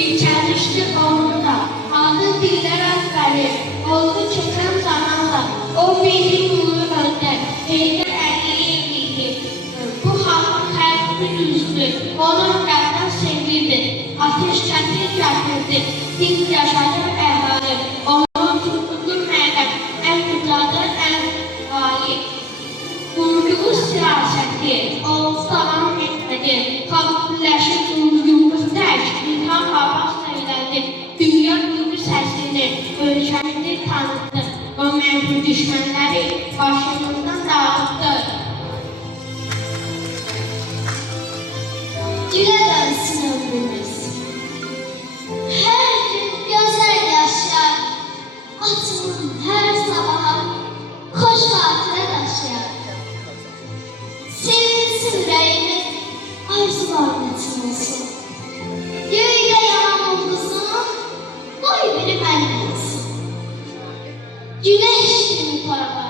Çelişti onunla, aldı diller azları, oldu çeken zamanla, o bizim ulu önder, Heydər Əliyev'iydi. Bu halkın her bir yüzlü, onun qəlbdən sevgidir, ateş çətin gətirdi, dinç yaşadı əhali, onun tutduğu məqəm, ən gücadır, ən layık. Qurduğu siyasəti, o davam etmədi, xalqləşib qurduğumuz tək, İlham Abbas söylədi, dünya duygu səsini, ölkəmizi tanıdı, o mənfi düşmənləri başımızdan dağıtdı. Gülə dönsün ömrümüz. Hər gün gözəl yaşayar, açılan hər sabaha xoş xatirə daşıyar. Sevinsin ürəyimiz, arzularla olsun. Göydə yanan ulduzun, qoy biri mənim olsun. Güneş kimi parlaq.